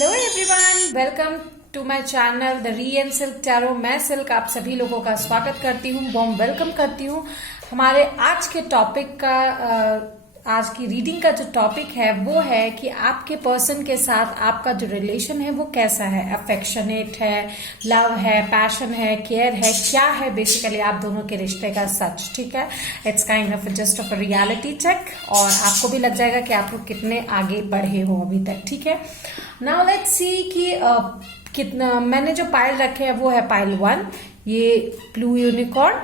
Hello everyone, welcome to my channel the Ree and Silk tarot. मैं Silk आप सभी लोगों का स्वागत करती हूँ, वार्म वेलकम करती हूँ। हमारे आज के टॉपिक का आज की रीडिंग का जो टॉपिक है वो है कि आपके पर्सन के साथ आपका जो रिलेशन है वो कैसा है, अफेक्शनेट है, लव है, पैशन है, केयर है, क्या है बेसिकली आप दोनों के रिश्ते का सच। ठीक है, it's kind of just of a reality check और आपको भी लग जाएगा कि आप लोग कितने आगे बढ़े हो अभी तक। ठीक है, नाउ लेट्स सी कि कितना मैंने जो पाइल रखे हैं वो है पाइल 1 ये ब्लू यूनिकॉर्न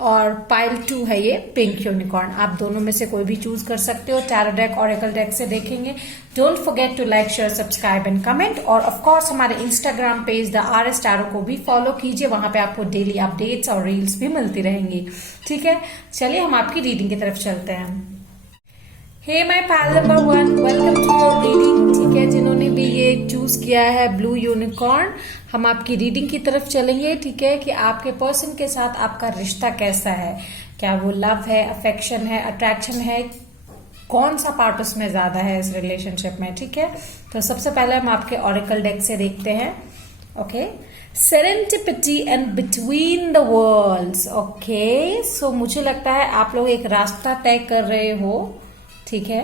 और पाइल 2 है ये पिंक यूनिकॉर्न। आप दोनों में से कोई भी चूज कर सकते हो। टैरो डेक ऑरेकल डेक से देखेंगे। Don't forget to like, share, subscribe and comment. और ऑफ कोर्स हमारे Instagram page the RS tarot को भी फॉलो कीजिए, वहां पे आपको डेली अपडेट्स और रील्स भी मिलती रहेंगी। ठीक है, चलिए हम आपकी रीडिंग की तरफ चलते हैं। Hey my pile number 1, welcome to your reading. ठीक है, जिन्होंने भी ये चूज किया है ब्लू यूनिकॉर्न, हम आपकी रीडिंग की तरफ चलेंगे। ठीक है, कि आपके पर्सन के साथ आपका रिश्ता कैसा है, क्या वो लव है, अफेक्शन है, अट्रैक्शन है, कौन सा पार्ट उसमें ज्यादा है इस रिलेशनशिप में। ठीक है, तो सबसे पहले हम आपके ऑरेकल डेक से देखते हैं। Okay, serendipity and between the worlds. Okay, so मुझे लगता है आप लोग एक रास्ता तय कर रहे हो। ठीक है,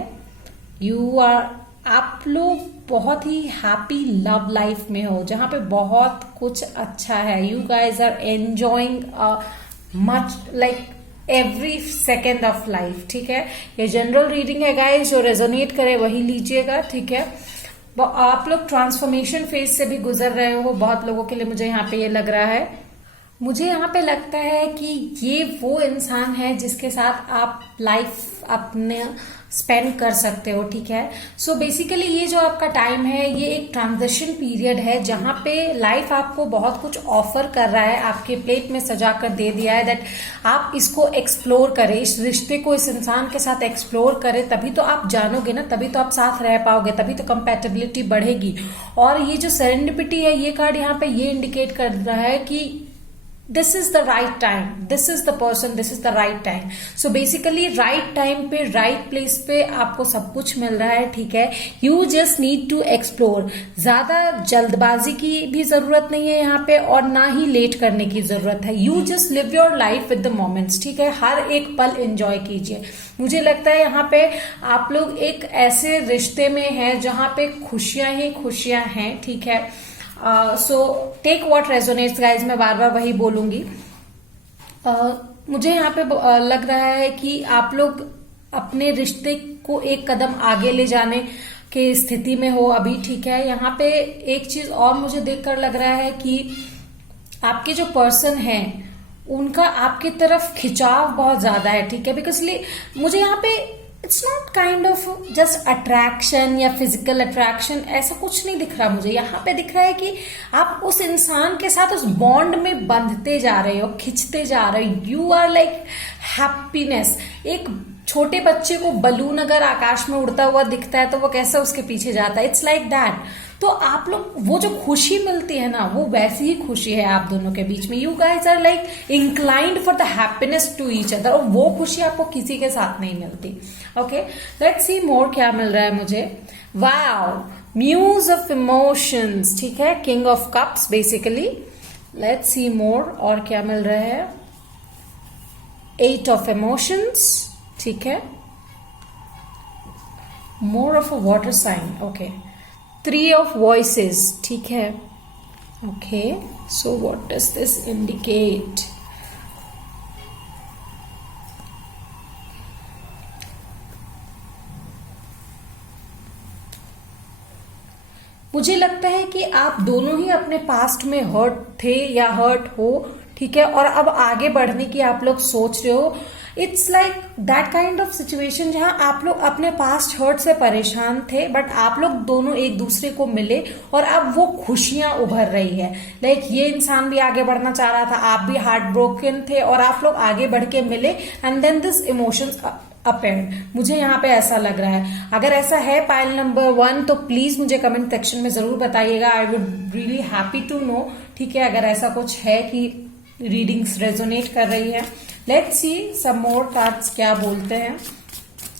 आप लोग बहुत ही हैप्पी लव लाइफ में हो जहां पे बहुत कुछ अच्छा है। You guys are enjoying much like every second of life. ठीक है, ये जनरल रीडिंग है गाइज, जो रेजोनेट करे वही लीजिएगा। ठीक है, आप लोग ट्रांसफॉर्मेशन फेज से भी गुजर रहे हो। बहुत लोगों के लिए मुझे यहाँ पे ये लग रहा है, मुझे यहाँ पे लगता है कि ये वो इंसान है जिसके साथ आप लाइफ अपने स्पेंड कर सकते हो। ठीक है, सो बेसिकली ये जो आपका टाइम है ये एक ट्रांजिशन पीरियड है जहां पे लाइफ आपको बहुत कुछ ऑफर कर रहा है, आपके प्लेट में सजा कर दे दिया है दैट आप इसको एक्सप्लोर करें, इस रिश्ते को इस इंसान के साथ एक्सप्लोर करें, तभी तो आप जानोगे ना, तभी तो आप साथ रह पाओगे, तभी तो कंपैटिबिलिटी बढ़ेगी। और ये जो सेरेंडिपिटी है ये कार्ड यहाँ पे ये इंडिकेट कर रहा है कि this is the right time, this is the person, this is the right time. So basically right time पे राइट प्लेस पे आपको सब कुछ मिल रहा है। ठीक है, you just need to explore. ज्यादा जल्दबाजी की भी जरूरत नहीं है यहाँ पे और ना ही लेट करने की जरूरत है। You just live your life with the moments. ठीक है, हर एक पल एंजॉय कीजिए। मुझे लगता है यहाँ पे आप लोग एक ऐसे रिश्ते में हैं जहां पे खुशियां ही खुशियां हैं। ठीक है, so take what resonates guys, मैं बार बार वही बोलूंगी। मुझे यहाँ पे लग रहा है कि आप लोग अपने रिश्ते को एक कदम आगे ले जाने के स्थिति में हो अभी। ठीक है, यहाँ पे एक चीज और मुझे देखकर लग रहा है कि आपके जो पर्सन है उनका आपकी तरफ खिंचाव बहुत ज्यादा है। ठीक है, बिकॉज मुझे यहाँ पे it's not kind of just attraction या फिजिकल अट्रैक्शन, ऐसा कुछ नहीं दिख रहा मुझे। यहाँ पे दिख रहा है कि आप उस इंसान के साथ उस बॉन्ड में बंधते जा रहे हो, खिंचते जा रहे हो। You are like happiness. एक छोटे बच्चे को बलून अगर आकाश में उड़ता हुआ दिखता है तो वो कैसे उसके पीछे जाता है, इट्स लाइक दैट। तो आप लोग वो जो खुशी मिलती है ना, वो वैसी ही खुशी है आप दोनों के बीच में। You guys are like inclined for the happiness to each other, और वो खुशी आपको किसी के साथ नहीं मिलती। ओके, लेट्स सी मोर क्या मिल रहा है मुझे। Wow, muse of emotions. ठीक है, king of cups basically. Let's see more, और क्या मिल रहा है। 8 ऑफ इमोशंस। ठीक है, more of a water sign. Okay, 3 of voices. ठीक है, okay, so what does this indicate. मुझे लगता है कि आप दोनों ही अपने पास्ट में हर्ट थे या हर्ट हो। ठीक है, और अब आगे बढ़ने की आप लोग सोच रहे हो। It's like that kind of situation जहां आप लोग अपने पास्ट हर्ट से परेशान थे, बट आप लोग दोनों एक दूसरे को मिले और अब वो खुशियां उभर रही है। लाइक ये इंसान भी आगे बढ़ना चाह रहा था, आप भी हार्ट ब्रोकन थे और आप लोग आगे बढ़ के मिले, and then this emotions append. मुझे यहाँ पे ऐसा लग रहा है। अगर ऐसा है पाइल नंबर 1 तो प्लीज मुझे कमेंट सेक्शन में जरूर बताइएगा। I would really happy to know. ठीक है, अगर ऐसा कुछ है कि रीडिंग्स रेजोनेट कर रही है। Let's see some more cards क्या बोलते हैं।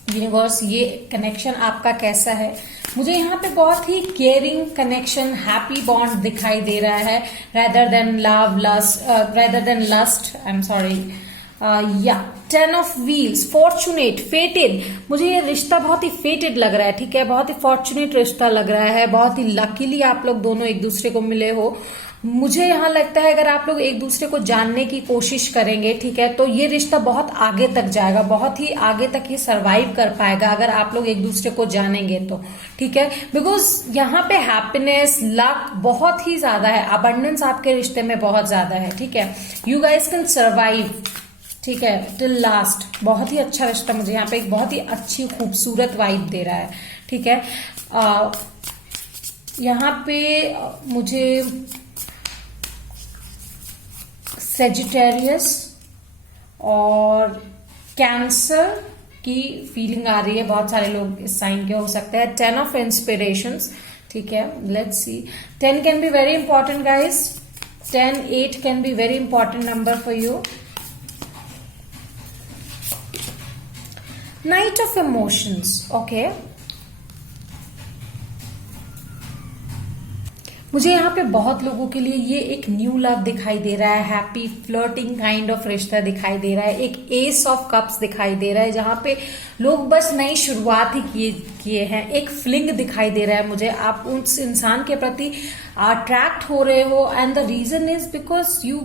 यूनिवर्स ये कनेक्शन आपका कैसा है। मुझे यहाँ पे बहुत ही केयरिंग कनेक्शन, हैप्पी बॉन्ड दिखाई दे रहा है, rather than love, rather than lust, I'm sorry, या 10 ऑफ व्हील्स, फॉर्चुनेट, फेटेड। मुझे ये रिश्ता बहुत ही फेटेड लग रहा है, ठीक है, बहुत ही फॉर्चुनेट रिश्ता लग रहा है, बहुत ही लकीली आप लोग दोनों एक दूसरे को मिले हो। मुझे यहाँ लगता है अगर आप लोग एक दूसरे को जानने की कोशिश करेंगे, ठीक है, तो ये रिश्ता बहुत आगे तक जाएगा, बहुत ही आगे तक ये सरवाइव कर पाएगा अगर आप लोग एक दूसरे को जानेंगे तो, ठीक है। बिकॉज यहाँ पे हैप्पीनेस, लक बहुत ही ज्यादा है, अबंडेंस आपके रिश्ते में बहुत ज्यादा है, ठीक है। यू गाइस कैन सर्वाइव, ठीक है, टिल लास्ट। बहुत ही अच्छा रिश्ता मुझे यहाँ पे एक बहुत ही अच्छी खूबसूरत वाइब दे रहा है, ठीक है। यहाँ पे मुझे सेजिटेरियस और कैंसर की फीलिंग आ रही है, बहुत सारे लोग इस साइन के हो सकते हैं। 10 ऑफ इंस्पिरेशंस, ठीक है, let's C. 10 can be very important guys, 10, 8 can be very important number for you. Night of emotions, okay. मुझे यहाँ पे बहुत लोगों के लिए ये एक न्यू लव दिखाई दे रहा है, हैप्पी फ्लर्टिंग काइंड ऑफ रिश्ता दिखाई दे रहा है, एक एस ऑफ कप्स दिखाई दे रहा है जहां पे लोग बस नई शुरुआत ही किए हैं। एक फ्लिंग दिखाई दे रहा है मुझे, आप उस इंसान के प्रति अट्रैक्ट हो रहे हो, and the reason is because you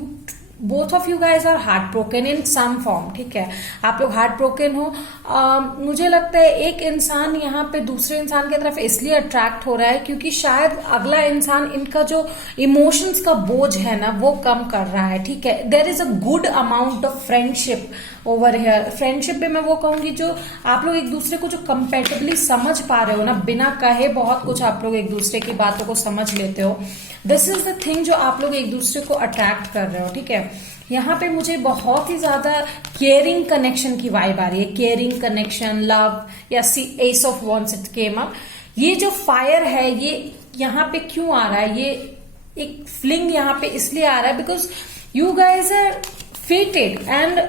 both of you guys are heart broken in some form, ठीक है, आप लोग हार्ट ब्रोकन हो। मुझे लगता है एक इंसान यहाँ पे दूसरे इंसान की तरफ इसलिए अट्रैक्ट हो रहा है क्योंकि शायद अगला इंसान इनका जो इमोशंस का बोझ है ना वो कम कर रहा है, ठीक है। There is a good amount of friendship over here. Friendship में मैं वो कहूंगी जो आप लोग एक दूसरे को जो कंपेटेबली समझ पा रहे हो ना, बिना कहे बहुत कुछ आप लोग एक दूसरे की बातों को समझ लेते हो। दिस इज द थिंग जो आप लोग एक दूसरे को अट्रैक्ट कर रहे हो, ठीक है। यहाँ पे मुझे बहुत ही ज्यादा केयरिंग कनेक्शन की वाइब आ रही है, केयरिंग कनेक्शन, लव, या सी एस of wands it came up. ये जो फायर है ये यहाँ पे क्यों आ रहा है, ये एक फ्लिंग यहाँ पे इसलिए आ रहा है because you guys are fated and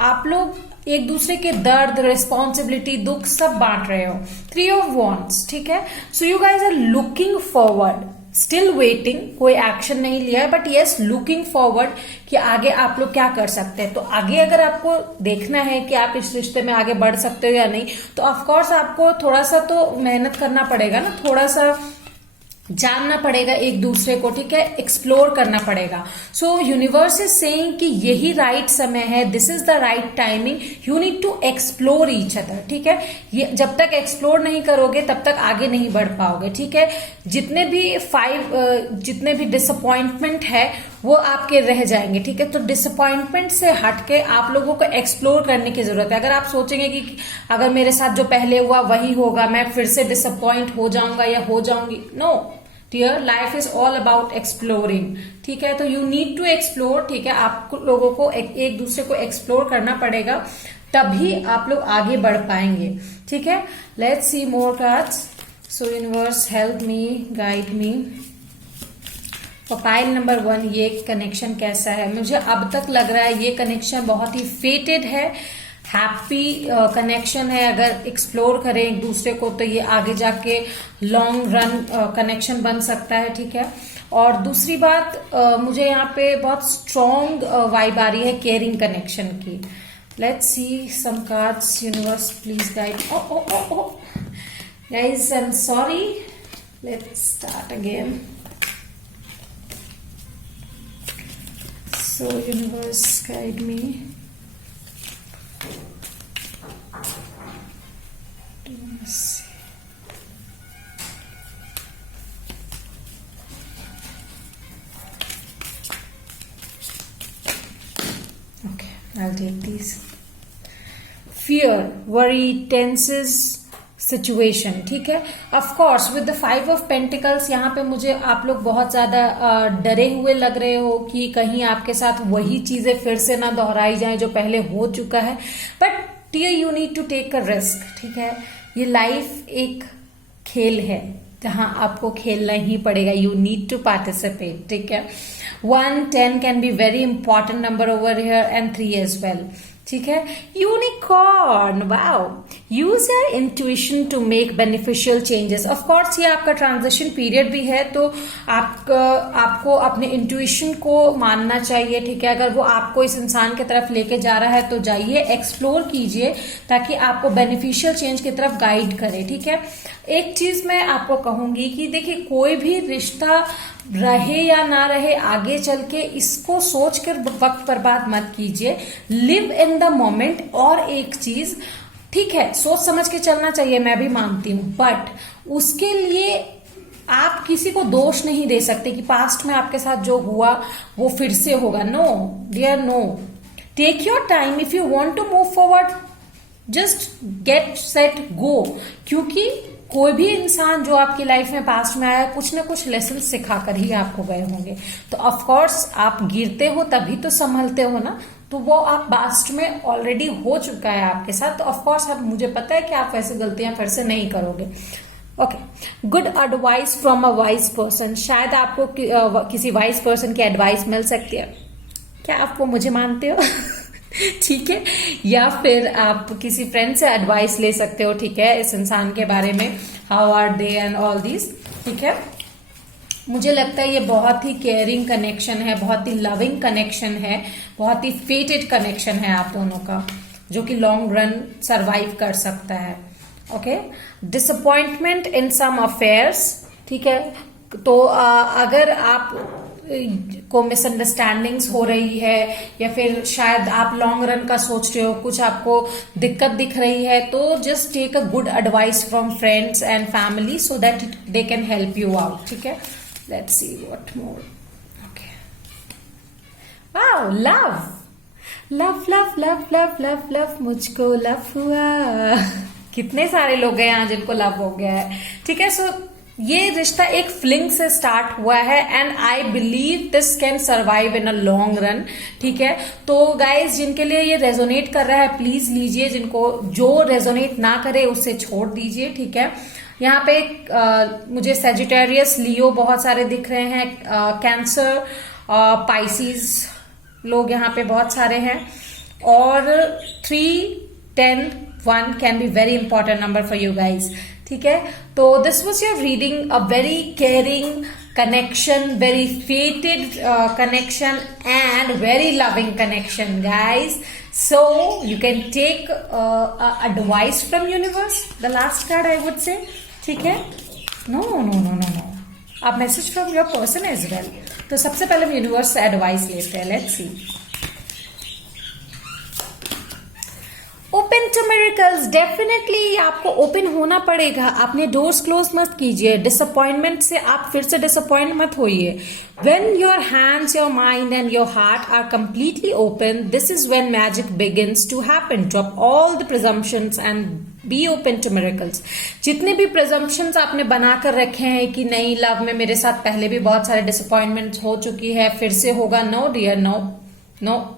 आप लोग एक दूसरे के दर्द, रिस्पॉन्सिबिलिटी, दुख सब बांट रहे हो। 3 ऑफ वॉन्ट्स, ठीक है। So you guys are looking forward, still waiting, कोई एक्शन नहीं लिया है, बट यस लुकिंग फॉरवर्ड कि आगे आप लोग क्या कर सकते हैं। तो आगे अगर आपको देखना है कि आप इस रिश्ते में आगे बढ़ सकते हो या नहीं, तो ऑफकोर्स आपको थोड़ा सा तो मेहनत करना पड़ेगा ना, थोड़ा सा जानना पड़ेगा एक दूसरे को, ठीक है, एक्सप्लोर करना पड़ेगा। सो यूनिवर्स इज सेइंग कि यही राइट समय है, this is the right timing, you need to explore each other, ठीक है। ये जब तक एक्सप्लोर नहीं करोगे तब तक आगे नहीं बढ़ पाओगे, ठीक है। जितने भी डिसअपॉइंटमेंट है वो आपके रह जाएंगे, ठीक है। तो डिसअपॉइंटमेंट से हटके आप लोगों को एक्सप्लोर करने की जरूरत है। अगर आप सोचेंगे कि अगर मेरे साथ जो पहले हुआ वही होगा, मैं फिर से डिसअपॉइंट हो जाऊंगा या हो जाऊंगी, no dear, life is all about exploring, ठीक है। तो यू नीड टू एक्सप्लोर, ठीक है, आप लोगों को एक दूसरे को एक्सप्लोर करना पड़ेगा, तभी आप लोग आगे बढ़ पाएंगे, ठीक है। Let's see more cards. So universe help me, guide me. Pile number 1, ये कनेक्शन कैसा है। मुझे अब तक लग रहा है ये कनेक्शन बहुत ही फेटेड है, हैप्पी कनेक्शन है। अगर एक्सप्लोर करें एक दूसरे को तो ये आगे जाके लॉन्ग रन कनेक्शन बन सकता है, ठीक है। और दूसरी बात, मुझे यहाँ पे बहुत स्ट्रॉन्ग वाइब आ रही है केयरिंग कनेक्शन की। Let's see some cards, universe please guide. Guys I am sorry, let's start again. So universe guide me. Let's see. Okay, I'll take these. Fear, worry, tenses situation, ठीक है। Of course with the 5 of pentacles यहाँ पे मुझे आप लोग बहुत ज्यादा डरे हुए लग रहे हो कि कहीं आपके साथ वही चीजें फिर से ना दोहराई जाए जो पहले हो चुका है। But dear you need to take a risk, ठीक है। ये लाइफ एक खेल है जहां आपको खेलना ही पड़ेगा, यू नीड टू पार्टिसिपेट, ठीक है। 1, 10 can be very important number over here and 3 as well, ठीक है। Unicorn, wow, use your intuition to make beneficial changes. Of course ये आपका ट्रांजिशन पीरियड भी है, तो आपको अपने इंट्यूशन को मानना चाहिए, ठीक है। अगर वो आपको इस इंसान की तरफ लेके जा रहा है तो जाइए, एक्सप्लोर कीजिए, ताकि आपको बेनिफिशियल चेंज की तरफ गाइड करे, ठीक है। एक चीज मैं आपको कहूंगी कि देखिए, कोई भी रिश्ता रहे या ना रहे, आगे चल के इसको सोच कर वक्त बर्बाद मत कीजिए, लिव इन द मोमेंट। और एक चीज, ठीक है, सोच समझ के चलना चाहिए, मैं भी मानती हूं, बट उसके लिए आप किसी को दोष नहीं दे सकते कि पास्ट में आपके साथ जो हुआ वो फिर से होगा। No dear, no, take your time. If you want to move forward, just get set go. क्योंकि कोई भी इंसान जो आपकी लाइफ में पास्ट में आया, कुछ ना कुछ लेसन सिखा कर ही आपको गए होंगे। तो ऑफ कोर्स आप गिरते हो तभी तो संभलते हो ना, तो वो आप पास्ट में ऑलरेडी हो चुका है आपके साथ, तो ऑफ कोर्स अब मुझे पता है कि आप वैसे गलतियां फिर से नहीं करोगे। Okay, good advice from a wise person. शायद आपको किसी वाइज पर्सन की एडवाइस मिल सकती है। क्या आपको मुझे मानते हो? ठीक है, या फिर आप किसी फ्रेंड से एडवाइस ले सकते हो, ठीक है, इस इंसान के बारे में, how are they and all this, ठीक है। मुझे लगता है ये बहुत ही केयरिंग कनेक्शन है, बहुत ही लविंग कनेक्शन है, बहुत ही फेटेड कनेक्शन है आप दोनों का, जो कि लॉन्ग रन सरवाइव कर सकता है। ओके, डिसअपॉइंटमेंट इन सम अफेयर्स, ठीक है। तो अगर आप को मिसअंडरस्टैंडिंग्स हो रही है, या फिर शायद आप लॉन्ग रन का सोच रहे हो, कुछ आपको दिक्कत दिख रही है, तो just take a good advice from friends and family so that they can help you out, ठीक है। Let's see what more. Okay, wow, love love love love love love love, मुझको लव हुआ। कितने सारे लोग हैं यहाँ जिनको लव हो गया है, ठीक है। सो ये रिश्ता एक फ्लिंग से स्टार्ट हुआ है, and I believe this can survive in a long run, ठीक है। तो गाइज, जिनके लिए ये रेजोनेट कर रहा है प्लीज लीजिए, जिनको जो रेजोनेट ना करे उससे छोड़ दीजिए, ठीक है। यहाँ पे मुझे सेजिटेरियस, लियो बहुत सारे दिख रहे हैं, कैंसर, पाइसिस लोग यहाँ पे बहुत सारे हैं, और 3, 10, 1 can be very important number for you guys, ठीक है। तो this was your reading, a very caring connection, very fated connection, and very loving connection, guys. So you can take advice from universe, the last card I would say, ठीक है। No, आप message from your person as well. तो सबसे पहले हम universe से advice लेते हैं, let's see. Open to miracles, definitely आपको ओपन होना पड़ेगा, आपने डोर्स क्लोज मत कीजिए, डिसअपॉइंटमेंट से आप फिर से डिसअपॉइंट मत होइए। When your hands, your mind and your heart are completely open, this is when magic begins to happen. Drop all the presumptions and be open to miracles. जितने भी प्रिजम्पशंस आपने बनाकर रखे हैं कि नहीं, लव में मेरे साथ पहले भी बहुत सारे डिसअपॉइंटमेंट हो चुकी है, फिर से होगा, no dear, no.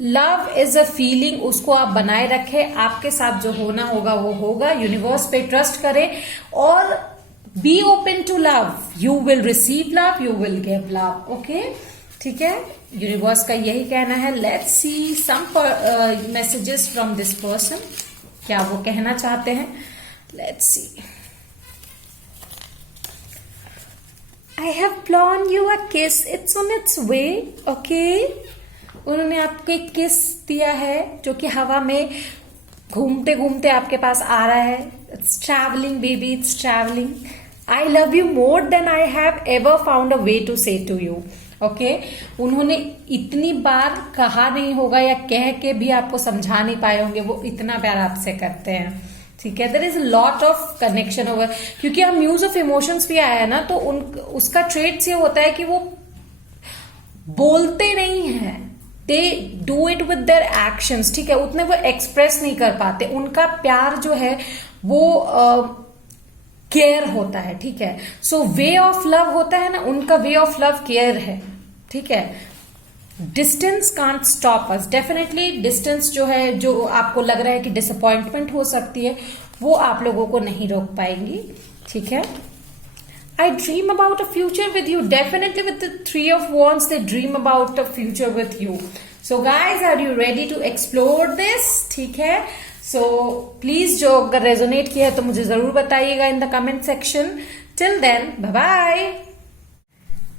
Love is a feeling, उसको आप बनाए रखें, आपके साथ जो होना होगा वो होगा। यूनिवर्स पे ट्रस्ट करें और be open to love, you will receive love, you will give love, okay, ठीक है। यूनिवर्स का यही कहना है। Let's see some messages from this person, क्या वो कहना चाहते हैं, let's see. I have plan you a kiss, it's on its way, okay. उन्होंने आपको एक किस दिया है जो कि हवा में घूमते घूमते आपके पास आ रहा है। It's travelling baby, it's travelling. I love you more than I have ever found a way to say to you, okay. उन्होंने इतनी बार कहा नहीं होगा या कह के भी आपको समझा नहीं पाए होंगे, वो इतना प्यार आपसे करते हैं, ठीक है। There is a lot of connection over, क्योंकि हम म्यूज ऑफ इमोशंस भी आया है ना, तो उसका ट्रेट्स ये होता है कि वो बोलते नहीं है, they do it with their actions, ठीक है। उतने वो एक्सप्रेस नहीं कर पाते, उनका प्यार जो है वो केयर होता है, ठीक है। सो वे ऑफ लव होता है ना, उनका वे ऑफ लव केयर है, ठीक है। Distance can't stop us, definitely distance जो है, जो आपको लग रहा है कि डिसअपॉइंटमेंट हो सकती है, वो आप लोगों को नहीं रोक पाएंगी, ठीक है। I dream about a future with you. Definitely with the 3 of Wands, they dream about a future with you. So guys, are you ready to explore this? ठीक है, सो प्लीज जो अगर रेजोनेट किया है तो मुझे जरूर बताइएगा in the comment section. Till then, bye bye.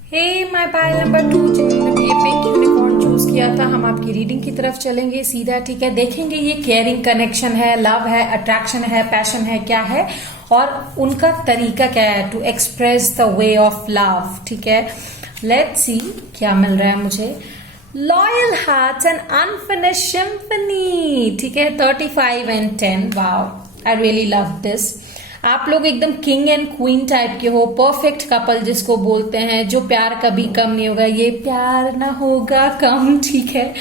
Hey my pile number 2, जिन्होंने भी ये पिंक यूनिकॉर्न चूज किया था, हम आपकी रीडिंग की तरफ चलेंगे सीधा. ठीक है, देखेंगे ये केयरिंग कनेक्शन है, लव है, अट्रैक्शन है, पैशन है, क्या है और उनका तरीका क्या है to express the way of love. ठीक है, लेट्स सी क्या मिल रहा है मुझे. Loyal hearts and unfinished symphony. ठीक है, 35 and 10. Wow, I really love this. आप लोग एकदम किंग एंड क्वीन टाइप के हो, परफेक्ट कपल जिसको बोलते हैं, जो प्यार कभी कम नहीं होगा, ये प्यार ना होगा कम. ठीक है,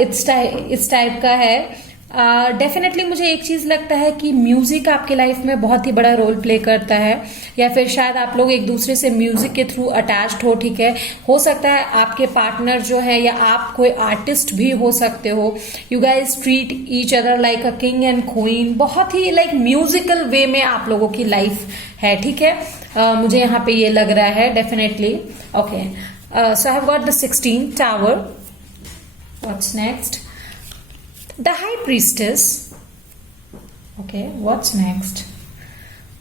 इस टाइप का है. डेफिनेटली मुझे एक चीज लगता है कि म्यूजिक आपके लाइफ में बहुत ही बड़ा रोल प्ले करता है, या फिर शायद आप लोग एक दूसरे से म्यूजिक के थ्रू अटैच्ड हो. ठीक है, हो सकता है आपके पार्टनर जो है या आप कोई आर्टिस्ट भी हो सकते हो. You guys treat each other like a king and queen. बहुत ही लाइक म्यूजिकल वे में आप लोगों की लाइफ है. ठीक है, मुझे यहाँ पे ये लग रहा है definitely. Okay, so I have got the 16 tower. What's next? The High Priestess. Okay, what's next?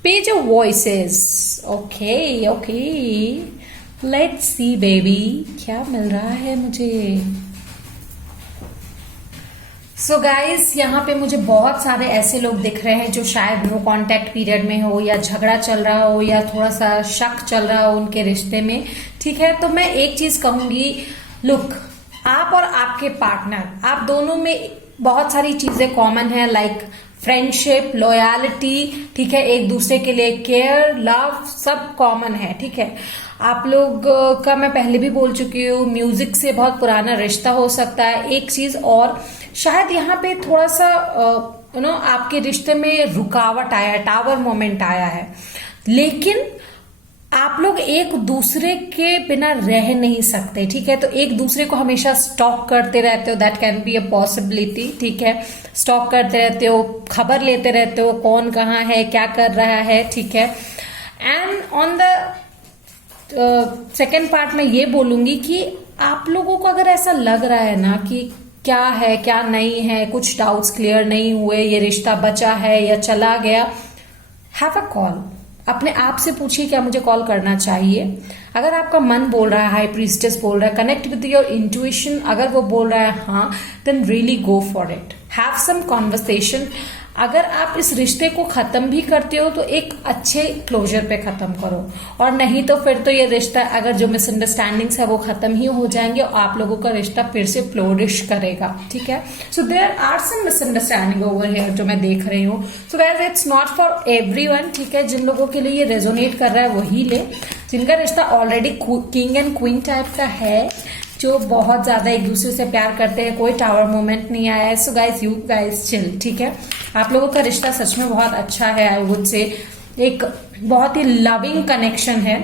Page of Voices. Okay. Let's see, baby. क्या मिल रहा है मुझे? So guys, यहाँ पे मुझे बहुत सारे ऐसे लोग दिख रहे हैं जो शायद नो कांटेक्ट पीरियड में हो, या झगड़ा चल रहा हो, या थोड़ा सा शक चल रहा हो उनके रिश्ते में. ठीक है, तो मैं एक चीज कहूंगी, लुक, आप और आपके पार्टनर, आप दोनों में बहुत सारी चीजें कॉमन है, लाइक फ्रेंडशिप, लॉयलिटी. ठीक है, एक दूसरे के लिए केयर, लव, सब कॉमन है. ठीक है, आप लोग का मैं पहले भी बोल चुकी हूँ, म्यूजिक से बहुत पुराना रिश्ता हो सकता है. एक चीज और, शायद यहाँ पे थोड़ा सा आपके रिश्ते में रुकावट आया है, टावर मोमेंट आया है, लेकिन आप लोग एक दूसरे के बिना रह नहीं सकते. ठीक है, तो एक दूसरे को हमेशा स्टॉक करते रहते हो, that can be a possibility. ठीक है, स्टॉक करते रहते हो, खबर लेते रहते हो, कौन कहाँ है, क्या कर रहा है. ठीक है, and on the second part में ये बोलूंगी कि आप लोगों को अगर ऐसा लग रहा है ना कि क्या है क्या नहीं है, कुछ डाउट्स क्लियर नहीं हुए, ये रिश्ता बचा है या चला गया, हैव अ कॉल. अपने आप से पूछिए क्या मुझे कॉल करना चाहिए. अगर आपका मन बोल रहा है, हाई प्रीस्टेस बोल रहा है, कनेक्ट विद योर इंट्यूशन, अगर वो बोल रहा है हाँ, then really go for it. Have some conversation. अगर आप इस रिश्ते को खत्म भी करते हो तो एक अच्छे क्लोजर पे खत्म करो, और नहीं तो फिर तो ये रिश्ता, अगर जो मिसअंडरस्टैंडिंग्स है वो खत्म ही हो जाएंगे और आप लोगों का रिश्ता फिर से फ्लोरिश करेगा. ठीक है, so there are some misunderstanding over here जो मैं देख रही हूँ. So guys, it's not for everyone. ठीक है, जिन लोगों के लिए ये रेजोनेट कर रहा है वही ले. जिनका रिश्ता already king and queen type का है, जो बहुत ज्यादा एक दूसरे से प्यार करते हैं, कोई टावर मोमेंट नहीं आया है, so guys you guys chill. ठीक है, आप लोगों का रिश्ता सच में बहुत अच्छा है. आई वुड से एक बहुत ही लविंग कनेक्शन है.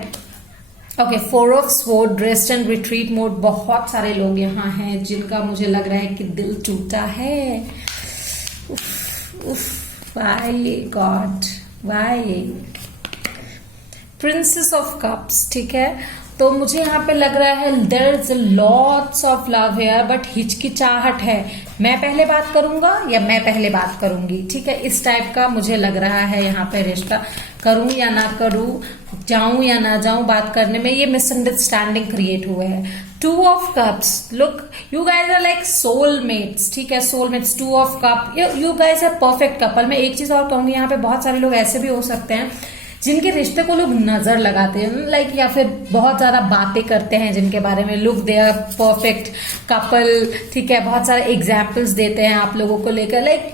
Okay, 4 of Swords, rest and retreat mode. बहुत सारे लोग यहाँ हैं जिनका मुझे लग रहा है कि दिल टूटा है. Why God, why. Princess of cups. ठीक है, तो मुझे यहाँ पे लग रहा है there is lots of love here, but हिचकिचाहट है. मैं पहले बात करूंगा या मैं पहले बात करूंगी. ठीक है, इस टाइप का मुझे लग रहा है यहाँ पे रिश्ता. करूं या ना करूं, जाऊं या ना जाऊं बात करने में, ये मिसअंडरस्टैंडिंग क्रिएट हुए है. 2 of Cups. Look, you guys are like soulmates. ठीक है, soulmates. 2 of Cups. You guys are perfect couple. मैं एक चीज और कहूंगी, यहाँ पे बहुत सारे लोग ऐसे भी हो सकते हैं जिनके रिश्ते को लोग नजर लगाते हैं, लाइक, या फिर बहुत ज्यादा बातें करते हैं जिनके बारे में. Look, they are perfect couple. ठीक है, बहुत सारे एग्जाम्पल्स देते हैं आप लोगों को लेकर. लाइक,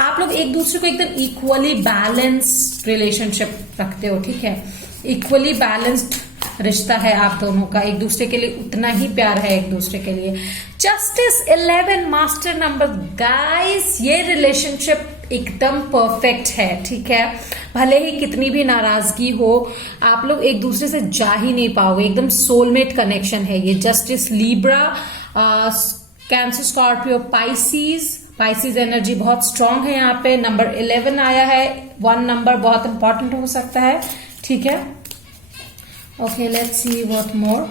आप लोग एक दूसरे को एकदम इक्वली बैलेंस्ड रिलेशनशिप रखते हो. ठीक है, इक्वली बैलेंस्ड रिश्ता है आप दोनों का, एक दूसरे के लिए उतना ही प्यार है एक दूसरे के लिए. Justice 11 master number. गाइस, ये रिलेशनशिप एकदम परफेक्ट है. ठीक है, भले ही कितनी भी नाराजगी हो, आप लोग एक दूसरे से जा ही नहीं पाओगे. एकदम सोलमेट कनेक्शन है ये. Justice, Libra, cancer, Scorpio, Pisces energy बहुत स्ट्रांग है यहाँ पे. नंबर 11 आया है. 1 नंबर बहुत इंपॉर्टेंट हो सकता है. ठीक है, ओके, लेट्स सी व्हाट मोर.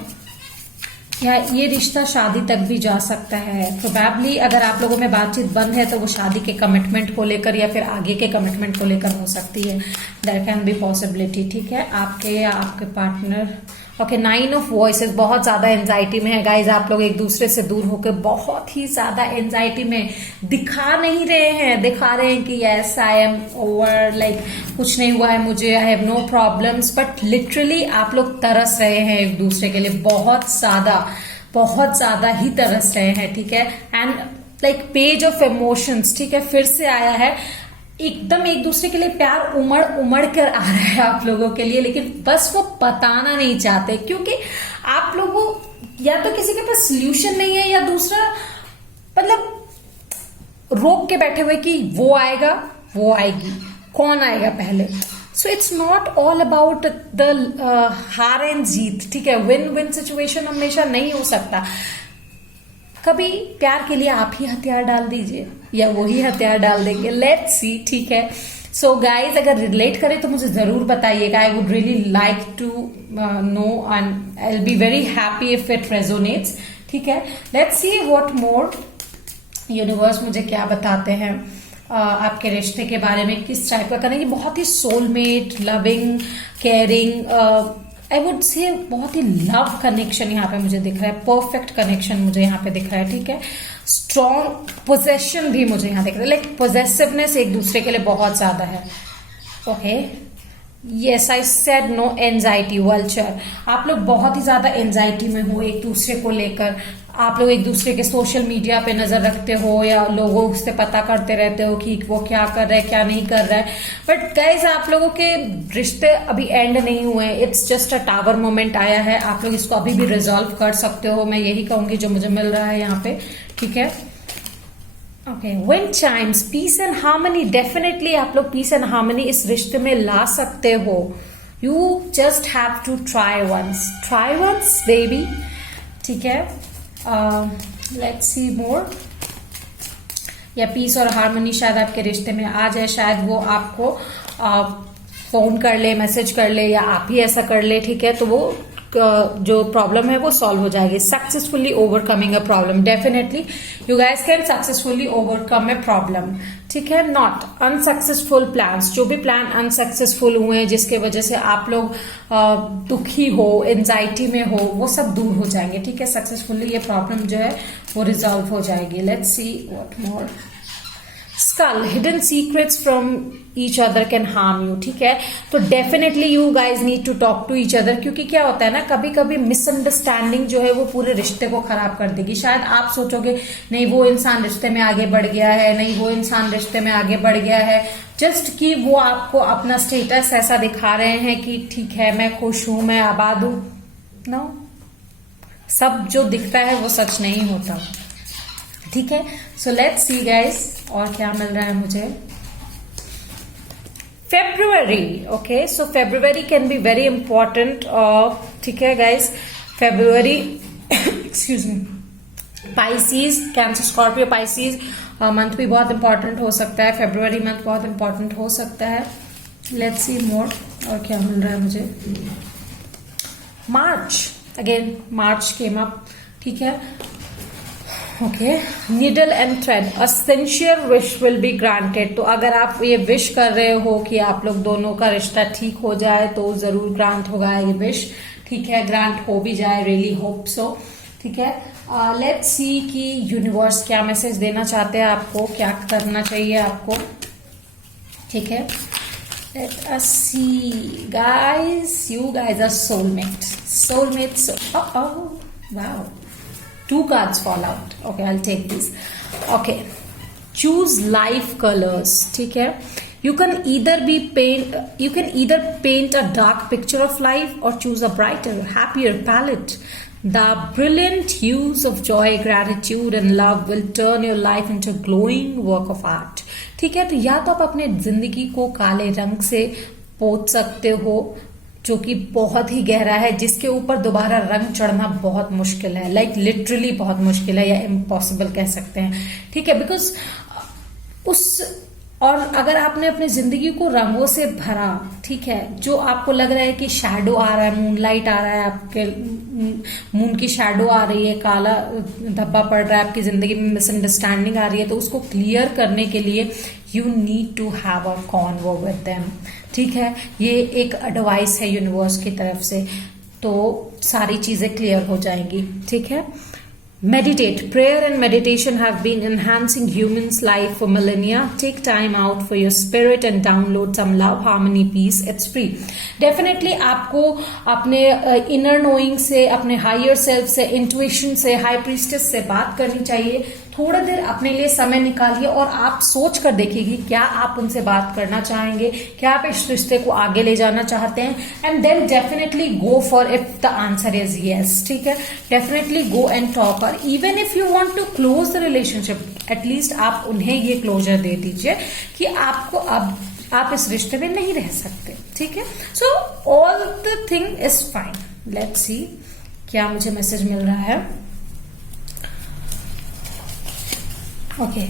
या ये रिश्ता शादी तक भी जा सकता है। प्रोबेबली अगर आप लोगों में बातचीत बंद है तो वो शादी के कमिटमेंट को लेकर या फिर आगे के कमिटमेंट को लेकर हो सकती है। देयर कैन बी पॉसिबिलिटी, ठीक है, आपके या आपके पार्टनर। ओके, 9 ऑफ वॉइसेस, बहुत ज्यादा एंजाइटी में है गाइज। आप लोग एक दूसरे से दूर होकर बहुत ही ज्यादा एंजाइटी में दिखा नहीं रहे हैं, दिखा रहे हैं कि yes I am over, like कुछ नहीं हुआ है मुझे, I have no problems, but literally आप लोग तरस रहे हैं एक दूसरे के लिए, बहुत ज्यादा ही तरस रहे हैं, ठीक है। And like page of emotions, ठीक है, फिर से आया है। एकदम एक दूसरे के लिए प्यार उमड़ कर आ रहा है आप लोगों के लिए, लेकिन बस वो बताना नहीं चाहते, क्योंकि आप लोगों या तो किसी के पास सोल्यूशन नहीं है, या दूसरा मतलब रोक के बैठे हुए कि वो आएगा, वो आएगी, कौन आएगा पहले। So it's not all about the हार एंड जीत, ठीक है। विन विन सिचुएशन हमेशा नहीं हो सकता। कभी प्यार के लिए आप ही हथियार डाल दीजिए या वो ही हथियार डाल देंगे, लेट्स सी, ठीक है। सो गाइज, अगर रिलेट करें तो मुझे जरूर बताइएगा। I would really like to know and I will be very happy if it resonates, ठीक है। Let's see what more universe मुझे क्या बताते हैं आपके रिश्ते के बारे में, किस टाइप का करेंगे। बहुत ही soulmate, loving, caring, I would say बहुत ही लव कनेक्शन यहाँ पे मुझे दिख रहा है, परफेक्ट कनेक्शन मुझे यहाँ पे दिख रहा है, ठीक है। स्ट्रॉन्ग पोजेशन भी मुझे यहाँ दिख रहा है, लाइक पोजेसिवनेस एक दूसरे के लिए बहुत ज्यादा है। Okay, yes I said no anxiety vulture. आप लोग बहुत ही ज्यादा एंजाइटी में हो एक दूसरे को लेकर। आप लोग एक दूसरे के सोशल मीडिया पे नजर रखते हो या लोगों से पता करते रहते हो कि वो क्या कर रहा है, क्या नहीं कर रहा है। बट गाइज, आप लोगों के रिश्ते अभी एंड नहीं हुए, it's just a tower moment आया है। आप लोग इसको अभी भी रिजॉल्व कर सकते हो, मैं यही कहूंगी जो मुझे मिल रहा है यहाँ पे, ठीक है। Okay, wind chimes, peace and harmony, definitely आप लोग पीस एंड हार्मनी इस रिश्ते में ला सकते हो। You just have to try once baby, ठीक है। Let's see more. या पीस और हार्मनी शायद आपके रिश्ते में आ जाए, शायद वो आपको फोन कर ले, मैसेज कर ले, या आप ही ऐसा कर ले, ठीक है। तो वो जो प्रॉब्लम है वो सॉल्व हो जाएगी। Successfully overcoming a problem, definitely you guys can successfully overcome a problem, ठीक है। नॉट अनसक्सेसफुल प्लान्स, जो भी प्लान अनसक्सेसफुल हुए हैं जिसके वजह से आप लोग दुखी हो, एंजाइटी में हो, वो सब दूर हो जाएंगे, ठीक है। सक्सेसफुली ये प्रॉब्लम जो है वो रिजॉल्व हो जाएगी। Let's see what more. Skull, hidden secrets from each other can harm you, ठीक है। तो definitely you guys need to talk to each other, क्योंकि क्या होता है ना, कभी कभी मिसअंडरस्टैंडिंग जो है वो पूरे रिश्ते को खराब कर देगी। शायद आप सोचोगे नहीं वो इंसान रिश्ते में आगे बढ़ गया है, नहीं वो इंसान रिश्ते में आगे बढ़ गया है, जस्ट कि वो आपको अपना स्टेटस ऐसा दिखा रहे हैं कि ठीक है मैं खुश हूं, मैं आबाद हूं। नो, सब जो दिखता है वो सच नहीं होता, ठीक है। सो लेट्स सी गाइस, और क्या मिल रहा है मुझे। February, okay, so February can be very important, ठीक है guys. February excuse me, Pisces, cancer, Scorpio, Pisces month भी बहुत इंपॉर्टेंट हो सकता है। फेब्रुअरी मंथ बहुत इंपॉर्टेंट हो सकता है। लेट्स सी मोर, और क्या मिल रहा है मुझे। मार्च, अगेन मार्च केम अप, ठीक है। Okay, needle and thread, a sincere wish will be granted. तो अगर आप ये विश कर रहे हो कि आप लोग दोनों का रिश्ता ठीक हो जाए तो जरूर ग्रांट होगा ये विश, ठीक है। ग्रांट हो भी जाए, रियली होप सो, ठीक है। लेट्स सी कि यूनिवर्स क्या मैसेज देना चाहते हैं आपको, क्या करना चाहिए आपको, ठीक है। Let us see guys, you guys are soulmates. Wow. 2 cards fall out. Okay, I'll take these. Okay, choose life colors, ठीक है। You can either paint a dark picture of life or choose a brighter, happier palette. The brilliant hues of joy, gratitude and love will turn your life into a glowing work of art. ठीक है, तो या तो आप अपने जिंदगी को काले रंग से पोत सकते हो, जो कि बहुत ही गहरा है, जिसके ऊपर दोबारा रंग चढ़ना बहुत मुश्किल है, लाइक लिटरली बहुत मुश्किल है, या इम्पॉसिबल कह सकते हैं, ठीक है। बिकॉज और अगर आपने अपनी जिंदगी को रंगों से भरा, ठीक है, जो आपको लग रहा है कि शैडो आ रहा है, मूनलाइट आ रहा है आपके मून की शैडो आ रही है, काला धब्बा पड़ रहा है आपकी जिंदगी में, मिसअंडरस्टैंडिंग आ रही है, तो उसको क्लियर करने के लिए you need to have a convo with them. ठीक है, ये एक एडवाइस है यूनिवर्स की तरफ से, तो सारी चीजें क्लियर हो जाएंगी। ठीक है, meditate. Prayer and meditation have been enhancing humans' life for millennia. Take time out for your spirit and download some love, harmony, peace. It's free. Definitely आपको अपने inner knowing से, अपने higher self से, intuition से, high priestess से बात करनी चाहिए। थोड़ा देर अपने लिए समय निकालिए और आप सोच कर देखिए कि क्या आप उनसे बात करना चाहेंगे, क्या आप इस रिश्ते को आगे ले जाना चाहते हैं, and then definitely go for if the answer is yes. ठीक है, डेफिनेटली गो एंड टॉक, और even if you want to close the relationship, at least आप उन्हें ये क्लोजर दे दीजिए कि आपको अब आप इस रिश्ते में नहीं रह सकते। ठीक है, so all the thing is fine. Let's see क्या मुझे मैसेज मिल रहा है। Okay,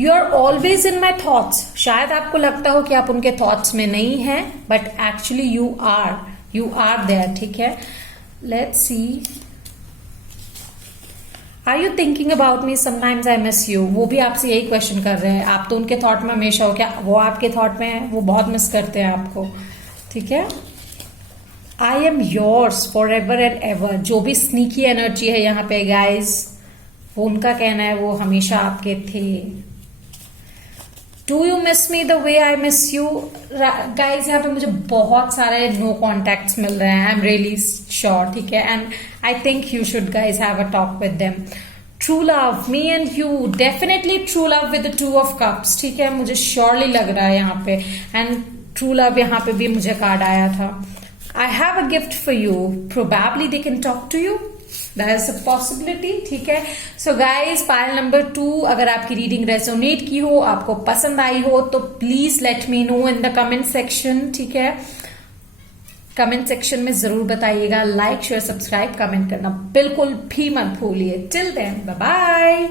you are always in my thoughts. शायद आपको लगता हो कि आप उनके थॉट्स में नहीं हैं, but actually you are there. ठीक है, let's see, are you thinking about me, sometimes I miss you. वो भी आपसे यही क्वेश्चन कर रहे हैं, आप तो उनके थॉट में हमेशा हो, क्या वो आपके थॉट में है, वो बहुत मिस करते हैं आपको। ठीक है, I am yours for ever and ever. जो भी स्नीकी एनर्जी है यहाँ पे गाइज, वो उनका कहना है वो हमेशा आपके थे। Do you miss me the way I miss you. Guys यहाँ पे मुझे बहुत सारे नो कॉन्टेक्ट्स मिल रहे हैं, आई एम रियली श्योर। ठीक है, and I think you should guys have a talk with them. True love, me and you, definitely true love with the 2 of Cups। ठीक है, मुझे श्योरली लग रहा है यहाँ पे, एंड ट्रू लव यहाँ पे भी मुझे कार्ड आया था। I have a gift for you, probably they can talk to you, that is a possibility. ठीक है, सो गाइज पायल नंबर 2, अगर आपकी रीडिंग रेजोनेट की हो, आपको पसंद आई हो, तो please let me know in the comment section. ठीक है, कमेंट सेक्शन में जरूर बताइएगा। लाइक शेयर सब्सक्राइब कमेंट करना बिल्कुल भी मत भूलिए। Till then bye bye.